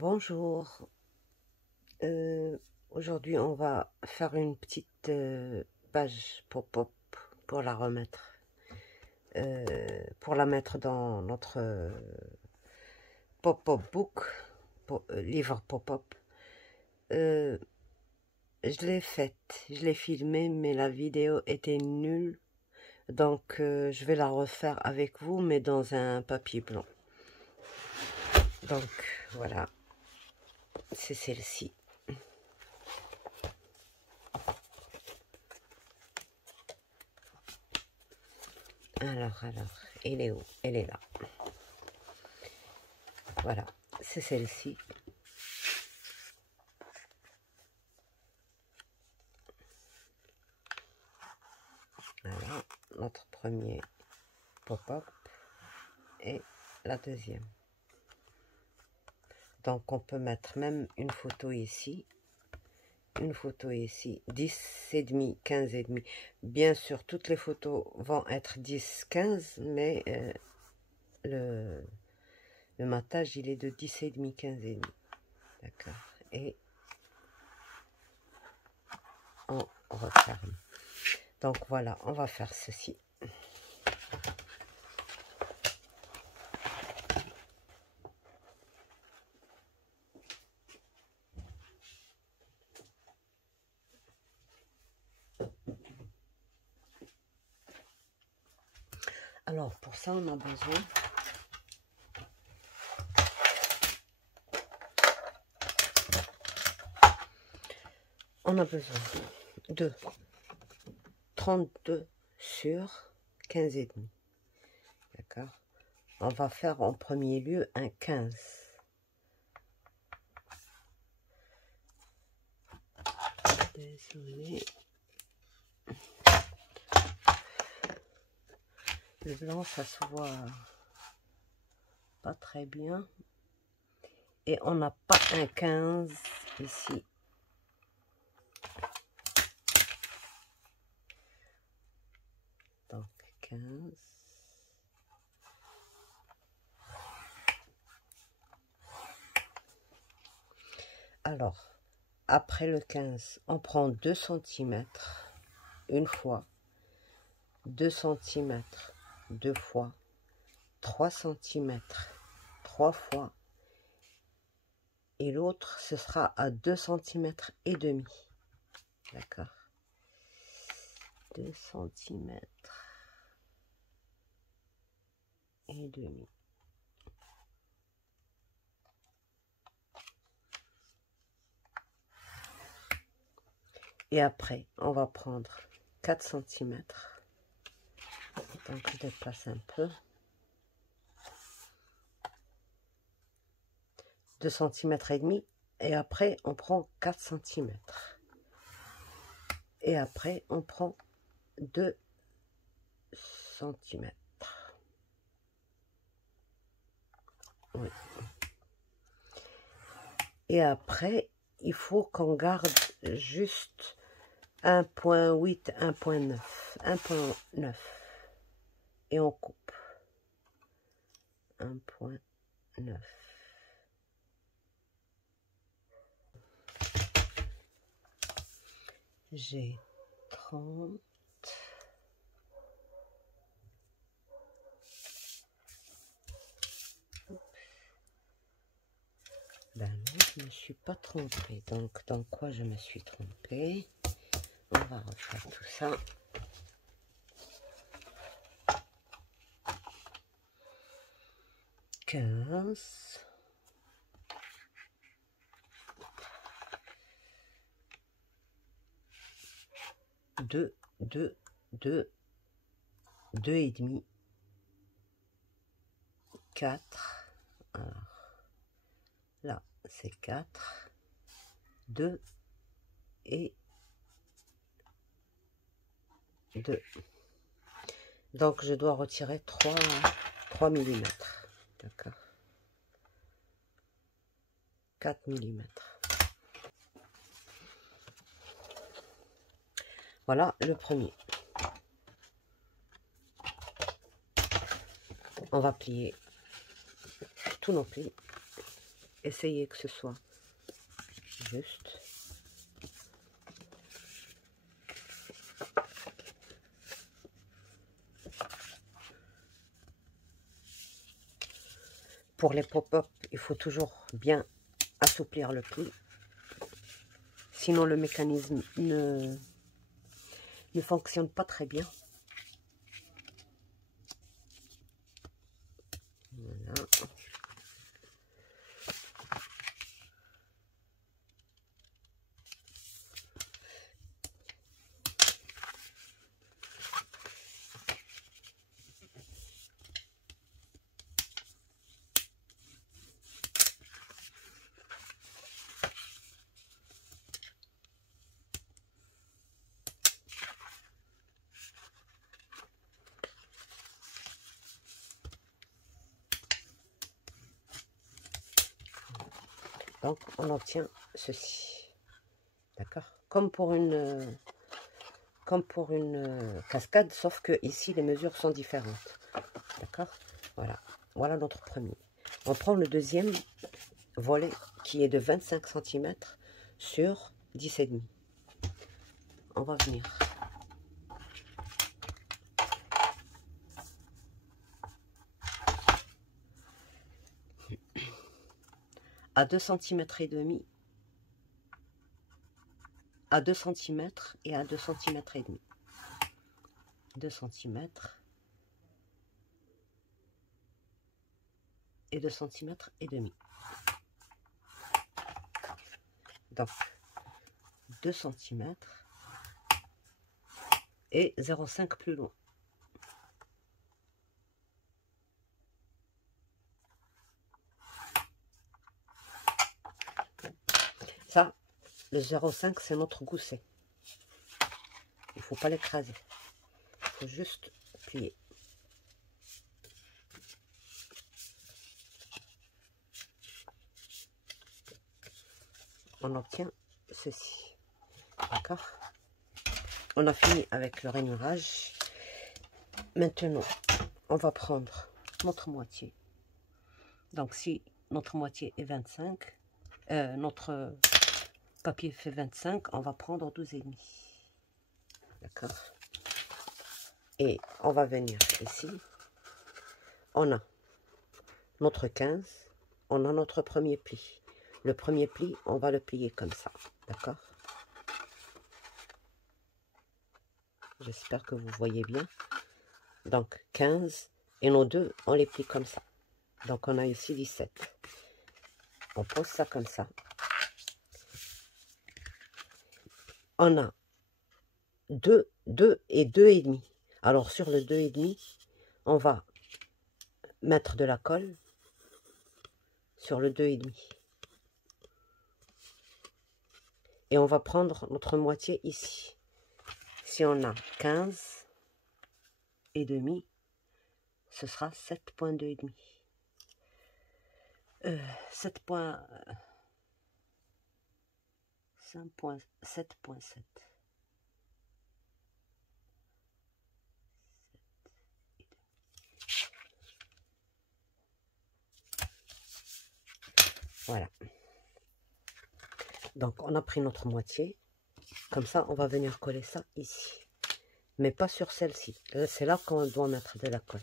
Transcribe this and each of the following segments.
Bonjour, aujourd'hui on va faire une petite page pop-up pour la remettre, pour la mettre dans notre pop-up book, livre pop-up. Je l'ai faite, je l'ai filmée, mais la vidéo était nulle, donc je vais la refaire avec vous, mais dans un papier blanc. Donc voilà, c'est celle-ci. Alors, elle est où? Elle est là. Voilà, c'est celle-ci. Voilà, notre premier pop-up et la deuxième. Donc, on peut mettre même une photo ici. Une photo ici, 10,5, 15,5. Bien sûr, toutes les photos vont être 10, 15, mais le matage, il est de 10,5, 15,5. D'accord. Et on referme. Donc, voilà, on va faire ceci. Alors, pour ça, on a besoin de 32 sur 15,5. D'accord. On va faire en premier lieu un 15. Désolée. Le blanc, ça se voit pas très bien. Et on n'a pas un 15 ici. Donc 15. Alors, après le 15, on prend 2 cm une fois, 2 cm deux fois, 3 cm 3 fois, et l'autre, ce sera à 2 cm et demi. D'accord. 2 cm et demi. Et après, on va prendre 4 cm. Donc, je déplace un peu. 2 cm et demi. Et après, on prend 4 cm. Et après, on prend 2 cm. Oui. Et après, il faut qu'on garde juste 1,8, 1,9. 1,9. Et on coupe. 1,9. J'ai 30. Ben non, je ne me suis pas trompée. Donc, dans quoi je me suis trompée? On va refaire tout ça. Quinze. Deux et demi. 4. Alors, là, c'est 4. 2 et 2. Donc, je dois retirer 3 mm. D'accord. 4 mm. Voilà le premier. On va plier tous nos plis. essayez que ce soit juste. Pour les pop-up, il faut toujours bien assouplir le pli. Sinon, le mécanisme ne fonctionne pas très bien. Voilà. Donc, on obtient ceci. D'accord? Comme pour une cascade, sauf que ici, les mesures sont différentes. D'accord? Voilà. Voilà notre premier. On prend le deuxième volet qui est de 25 cm sur 10,5. On va venir. À 2 cm et demi, à 2 cm et à 2 cm et demi. 2 cm et 2 cm et demi. Donc 2 cm et 0,5 plus loin. Ça, le 0,5 c'est notre gousset. Il ne faut pas l'écraser. Il faut juste plier. On obtient ceci. D'accord? On a fini avec le rainurage. Maintenant, on va prendre notre moitié. Donc, si notre moitié est 25, notre papier fait 25, on va prendre 12,5. D'accord? Et on va venir ici. On a notre 15, on a notre premier pli. Le premier pli, on va le plier comme ça. D'accord? J'espère que vous voyez bien. Donc 15 et nos deux, on les plie comme ça. Donc on a ici 17. On pose ça comme ça. On a 2 et 2,5. Alors sur le 2,5, on va mettre de la colle sur le 2,5. Et on va prendre notre moitié ici. Si on a 15 et demi, ce sera 7,2,5. 7,7. Voilà. Donc, on a pris notre moitié. Comme ça, on va venir coller ça ici. Mais pas sur celle-ci. C'est là qu'on doit mettre de la colle.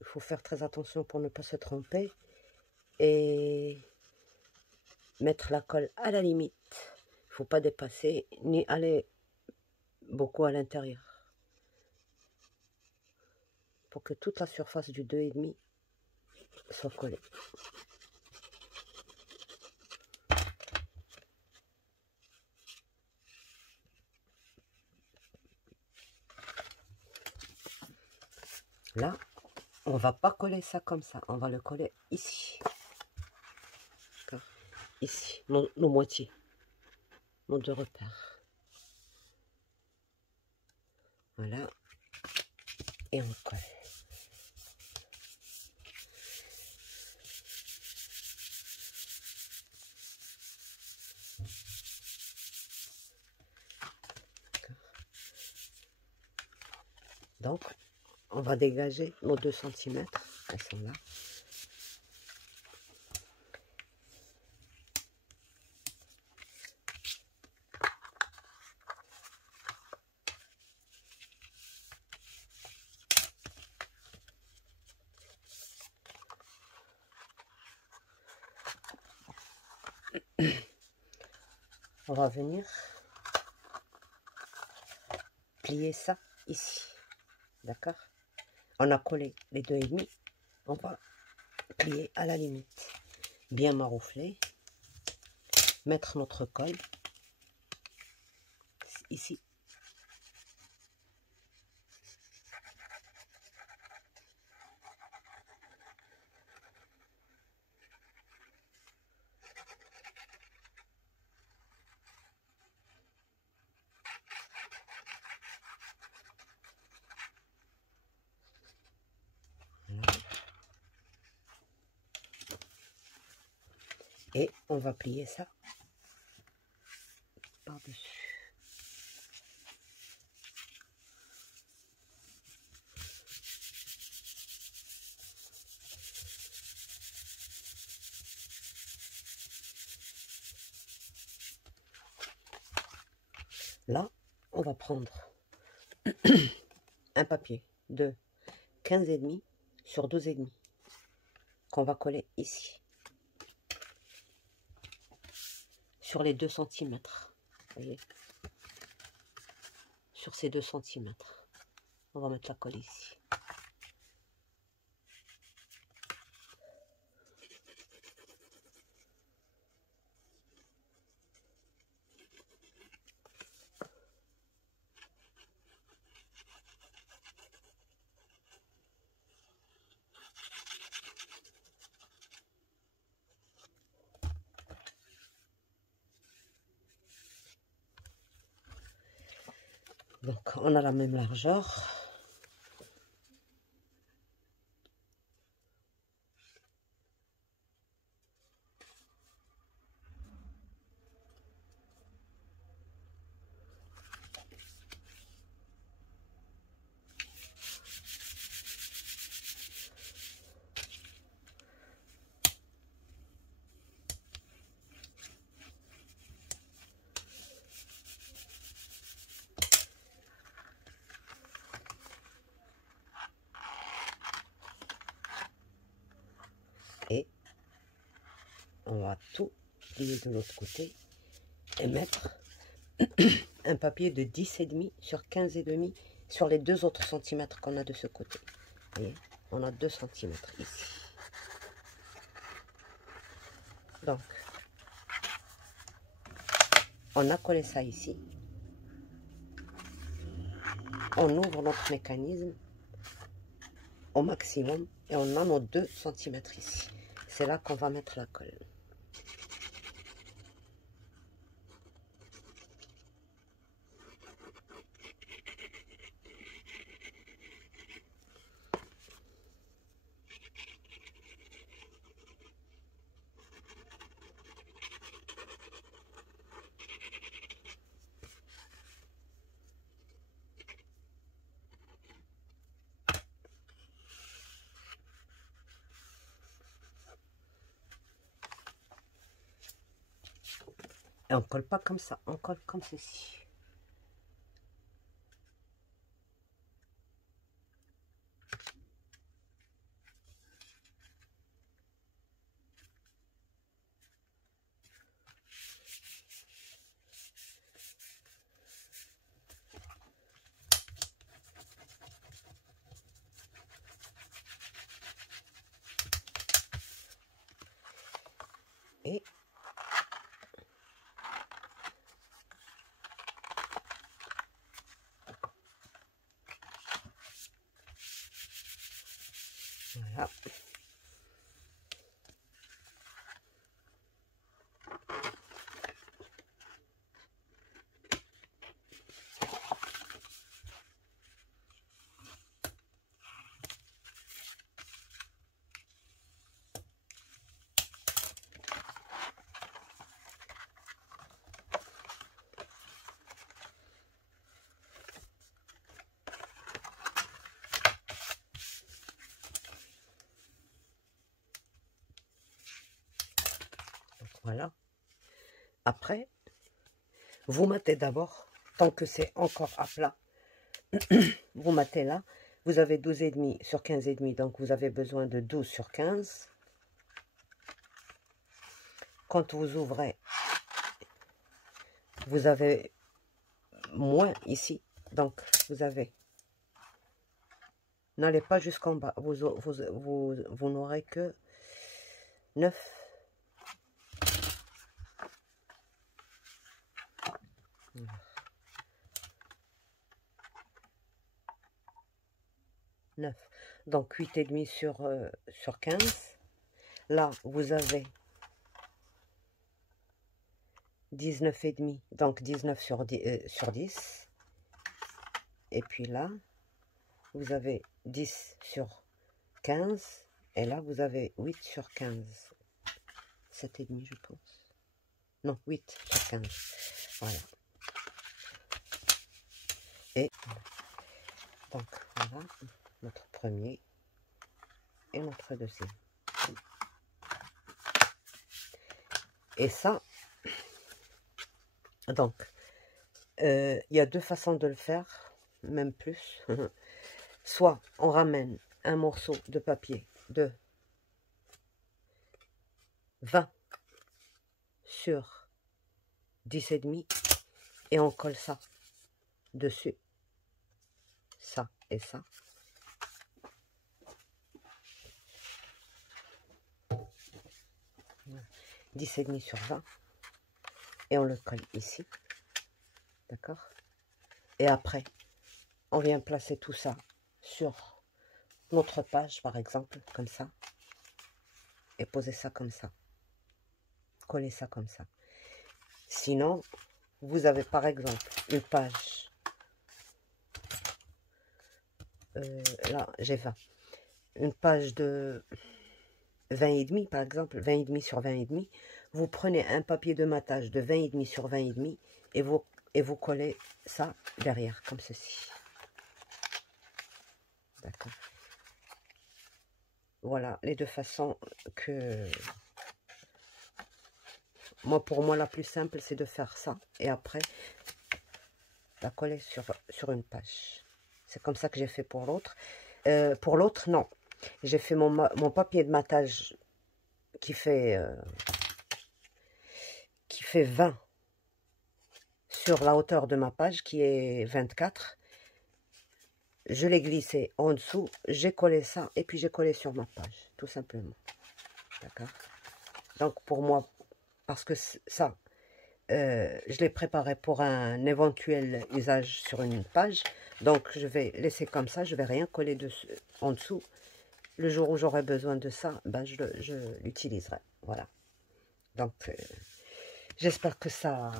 Il faut faire très attention pour ne pas se tromper. Et mettre la colle à la limite. Il ne faut pas dépasser, ni aller beaucoup à l'intérieur. Pour que toute la surface du 2,5 soit collée. Là, on va pas coller ça comme ça. On va le coller ici. Ici, nos moitiés. Nos deux repères. Voilà. Et on colle. Donc, on va dégager nos 2 cm. Elles sont là. On va venir plier ça ici. D'accord? On a collé les 2,5. On va plier à la limite. Bien maroufler. Mettre notre colle ici. Et on va plier ça par-dessus. Là, on va prendre un papier de 15,5 sur 12,5 qu'on va coller ici. Sur les 2 cm. Voyez, sur ces 2 cm. On va mettre la colle ici. Donc, on a la même largeur. Et on va tout plier de l'autre côté et mettre un papier de 10,5 sur 15,5 sur les 2 autres centimètres qu'on a de ce côté. Vous voyez, on a 2 cm ici. Donc, on a collé ça ici. On ouvre notre mécanisme au maximum et on a nos 2 cm ici. C'est là qu'on va mettre la colle. Et on colle pas comme ça, on colle comme ceci. Et voilà. Voilà. Après, vous matez d'abord, tant que c'est encore à plat, vous matez là. Vous avez 12,5 sur 15,5, donc vous avez besoin de 12 sur 15. Quand vous ouvrez, vous avez moins ici, donc vous avez... N'allez pas jusqu'en bas, vous n'aurez que 9. Donc 8,5 sur 15. Là, vous avez 19,5, donc 19 sur 10. Et puis là, vous avez 10 sur 15. Et là, vous avez 8 sur 15. 7,5, je pense. Non, 8 sur 15. Voilà. Et donc, voilà notre premier et notre deuxième. Et ça, donc, il y a deux façons de le faire, même plus. Soit on ramène un morceau de papier de 20 sur 10,5 et on colle ça dessus, ça et ça. Voilà. 10,5 sur 20 et on le colle ici, d'accord? Et après, on vient placer tout ça sur notre page, par exemple, comme ça, et poser ça comme ça, coller ça comme ça. Sinon, vous avez par exemple une page, là j'ai 20, une page de 20,5 par exemple, 20,5 sur 20,5, vous prenez un papier de matage de 20,5 sur 20,5 et vous collez ça derrière, comme ceci. D'accord. Voilà les deux façons que... Moi, pour moi, la plus simple, c'est de faire ça. Et après, la coller sur une page. C'est comme ça que j'ai fait pour l'autre. Pour l'autre, non. J'ai fait mon papier de matage qui fait 20 sur la hauteur de ma page, qui est 24. Je l'ai glissé en dessous, j'ai collé ça, et puis j'ai collé sur ma page, tout simplement. D'accord? Donc, pour moi, parce que ça, je l'ai préparé pour un éventuel usage sur une page. Donc, je vais laisser comme ça, je vais rien coller dessus, en dessous. Le jour où j'aurai besoin de ça, ben, je l'utiliserai. Voilà. Donc, j'espère que ça...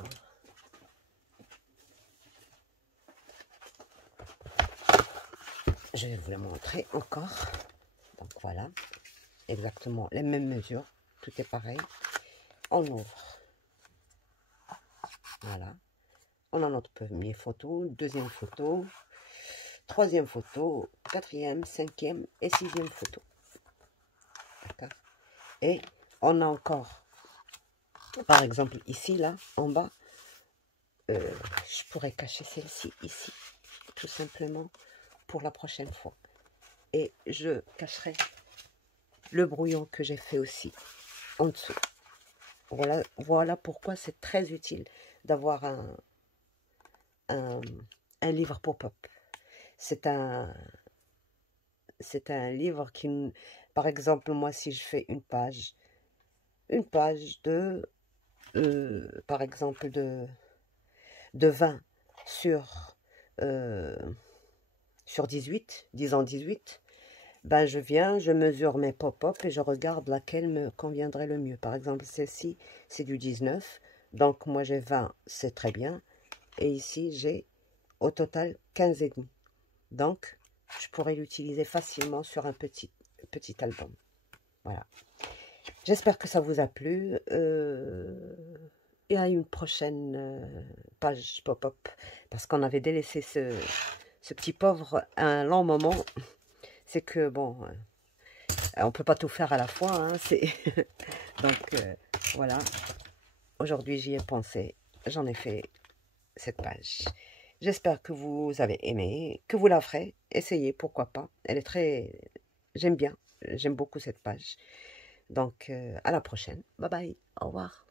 Je vais vous la montrer encore. Donc, voilà. Exactement les mêmes mesures. Tout est pareil. On ouvre. Voilà. On a notre première photo, deuxième photo, troisième photo, quatrième, cinquième et sixième photo. D'accord. Et on a encore, par exemple, ici, là, en bas, je pourrais cacher celle-ci ici, tout simplement, pour la prochaine fois. Et je cacherai le brouillon que j'ai fait aussi en dessous. Voilà pourquoi c'est très utile d'avoir un livre pop-up. C'est un livre qui, par exemple, moi, si je fais une page de, par exemple, de 20 sur 18, disons 18, ben je viens, je mesure mes pop-up et je regarde laquelle me conviendrait le mieux. Par exemple, celle-ci, c'est du 19, donc moi j'ai 20, c'est très bien. Et ici, j'ai au total 15,5. Donc, je pourrais l'utiliser facilement sur un petit album. Voilà. J'espère que ça vous a plu. Et à une prochaine page pop-up. Parce qu'on avait délaissé ce petit pauvre un long moment. C'est que, bon, on ne peut pas tout faire à la fois. Hein, donc, voilà. aujourd'hui j'y ai pensé, j'en ai fait cette page. J'espère que vous avez aimé, que vous la ferez, essayez, pourquoi pas. Elle est très... J'aime bien, j'aime beaucoup cette page. Donc, à la prochaine. Bye bye, au revoir.